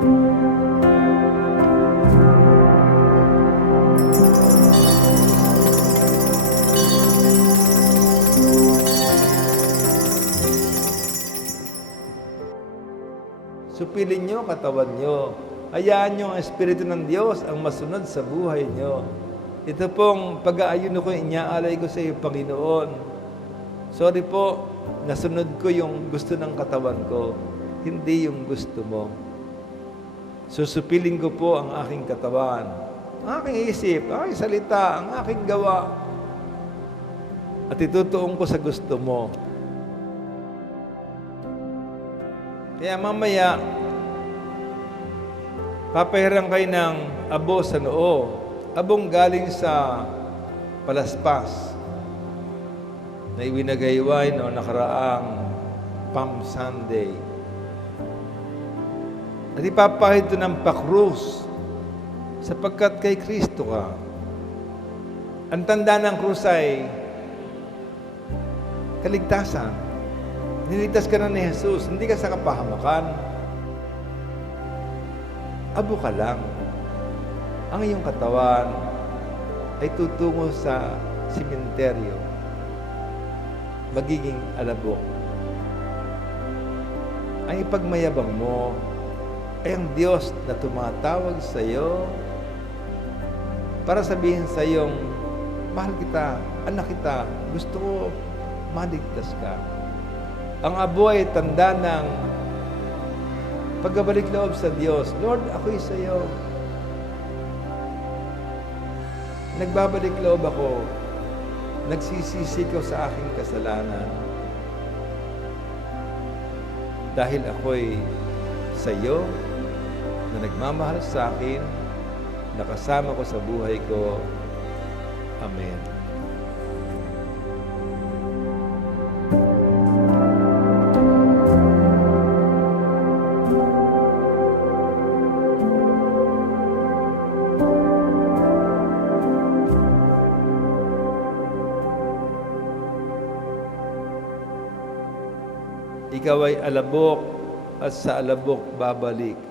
Supilin nyo katawan nyo. Hayaan nyo ang Espiritu ng Diyos ang masunod sa buhay nyo. Ito pong pag-aayuno ko, inyaalay ko sa iyo, Panginoon. Sorry po, nasunod ko yung gusto ng katawan ko, hindi yung gusto mo. Susupiling ko po ang aking katawan, ang aking isip, ang aking salita, ang aking gawa. At itutuong ko sa gusto mo. Kaya mamaya, papahiram kayo ng abo sa noo. Abong galing sa palaspas na iwinagayway no nakaraang Palm Sunday. At ipapahid ito ng pakrus sapagkat kay Kristo ka. Ang tanda ng krus ay kaligtasan. Niligtas ka na ni Jesus, hindi ka sa kapahamakan. Abo ka lang. Ang iyong katawan ay tutungo sa simenteryo. Magiging alabok. Ang ipagmayabang mo ay ang Diyos na tumatawag sa iyo para sabihin sa iyong, mahal kita, anak kita, gusto ko maligtas ka. Ang abo ay tanda ng pagbabalik loob sa Diyos. Lord, ako'y sa iyo. Nagbabalik loob ako. Nagsisisi ko sa aking kasalanan. Dahil ako'y sa iyo na nagmamahal sa akin, nakasama ko sa buhay ko. Amen. Ikaw ay alabok at sa alabok babalik.